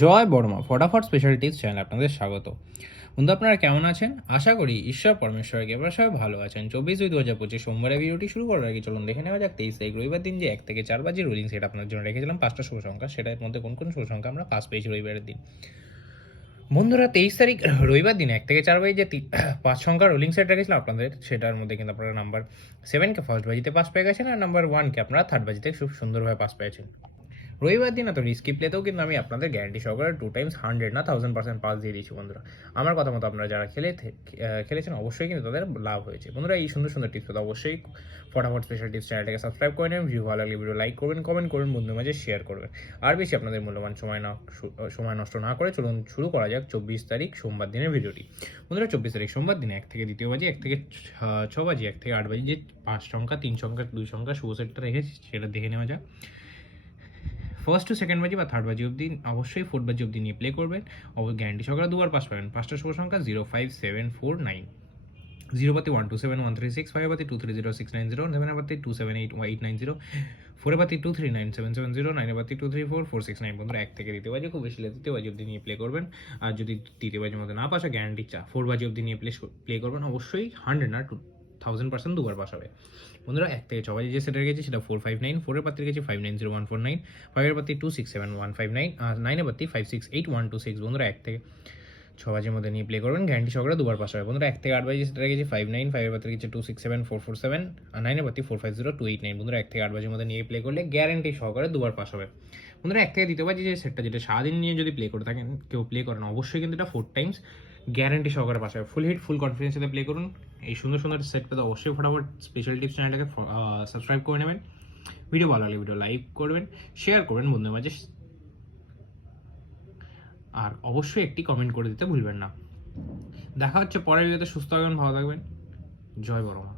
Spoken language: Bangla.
জয় বড়মা ফটাফট স্পেশাল টিপস চ্যানেলে আপনাদের স্বাগত। বন্ধু, আপনারা কেমন আছেন? আশা করি ঈশ্বর পরমেশ্বরকে এবার সবাই ভালো আছেন। 24/2/2025 সোমবারে ভিডিওটি শুরু করার আগে চলুন দেখে নেওয়া যাক 23 তারিখ রবিবার দিন যে 1 থেকে 4 বাজে রোলিং সেট আপনার জন্য রেখেছিলাম 5টা শুভ সংখ্যা, সেটার মধ্যে কোন কোন শুভ সংখ্যা আমরা পাস পেয়েছি রবিবারের দিন। বন্ধুরা, 23 তারিখ রবিবার দিন 1 থেকে 4 বাজে যে 5 সংখ্যা রোলিং সেট রেখেছিলাম আপনাদের, সেটার মধ্যে কিন্তু আপনারা নাম্বার 7কে ফার্স্ট বাজিতে পাস পেয়ে গেছেন আর নাম্বার 1কে আপনারা থার্ড বাজিতে খুব সুন্দরভাবে পাস পেয়েছেন। রবিবার দিন এত রিস্কি প্লেতেও কিন্তু আমি আপনাদের গ্যারান্টি সহকারে 2 টাইমস 100 না 1000% পাস দিয়ে দিয়েছি বন্ধুরা। আমার কথা মতো আপনারা যারা খেলেছেন অবশ্যই কিন্তু তাদের লাভ হয়েছে। বন্ধুরা, এই সুন্দর সুন্দর টিপস পেতে অবশ্যই ফটাফট স্পেশাল টিপস চ্যানেলটাকে সাবস্ক্রাইব করে নেবেন। ভিডিও ভালো লাগলে ভিডিও লাইক করবেন, কমেন্ট করবেন, বন্ধুদের মাঝে শেয়ার করবেন। আর বেশি আপনাদের মূল্যবান সময় নষ্ট না করে চলুন শুরু করা যাক 24 তারিখ সোমবার দিনের ভিডিওটি। বন্ধুরা, 24 তারিখ সোমবার দিনে 1 থেকে দ্বিতীয় বাজে, 1 থেকে 6 বাজে, 1 থেকে 8 বাজে যে 5 সংখ্যা, 3 সংখ্যা, 2 সংখ্যা শুভ সেটটা রেখেছি সেটা দেখে নেওয়া যাক। ফার্স্ট টু সেকেন্ড বাজি বা থার্ড বাজি অবধি অবশ্যই ফোর্থ বাজি অবধি নিয়ে প্লে করবেন। গ্যারান্টি সহকারে দুবার পাস পাবেন। পাঁচটা শুভ সংখ্যা 05749, 0 পাতি 127136, 5 পাতি 230690, 7 পাতি 278890, 4 পাতি 239770, 9 পাতি 234 469। বন্ধুরা, 1 থেকে দ্বিতীয় বাজি, খুব বেশি তৃতীয় বাজি অবধি নিয়ে প্লে করবেন। আর যদি তৃতীয় বাজির মধ্যে না পাসে গ্যারান্টি 4 বাজি অবধি নিয়ে প্লে করবেন। অবশ্যই 100 না 1000% দুবার পাস হবে। বন্ধুরা, 1 থেকে 6 বাজে যে সেটা রেখেছি সেটা 459, 4 পাত্রে গেছি 590149, 5 পাত্রে 267159, আর 9 পাত্রে 568126। বন্ধুরা, 1 থেকে 6 বাজের মধ্যে নিয়ে প্লে করবেন, গ্যারান্টি সহকারে দুবার পাস হবে। বন্ধুরা, 1 থেকে 8 বাজে সেটা রেখেছি 59, 5 পাত্রে গেছে 267447, আর 9 পাত্রে 450289। বন্ধুরা, 1 থেকে 8 বাজের মধ্যে নিয়ে প্লে করলে গ্যারান্টি সহকারে দুবার পাস হবে। বন্ধুরা, 1 থেকে দ্বিতীয় বাজে যে সেটটা, যেটা সারাদিন নিয়ে যদি প্লে করে থাকেন, কেউ প্লে করেন, অবশ্যই কিন্তু এটা 4 টাইমস গ্যারান্টি সহকারে পাস হবে। ফুল হিট ফুল কনফিডেন্স সাথে প্লে করুন। এই সুন্দর সুন্দর সেট পেতে অবশ্যই ফটাফট স্পেশাল টিপস চ্যানেলটাকে সাবস্ক্রাইব করে নেবেন। ভিডিও ভালো লাগলে ভিডিও লাইক করবেন, শেয়ার করবেন বন্ধুদের মাঝে, আর অবশ্যই একটি কমেন্ট করে দিতে ভুলবেন না। দেখা হচ্ছে পরের ভিডিওতে। সুস্থ থাকবেন, ভালো থাকবেন। জয় বড়মা।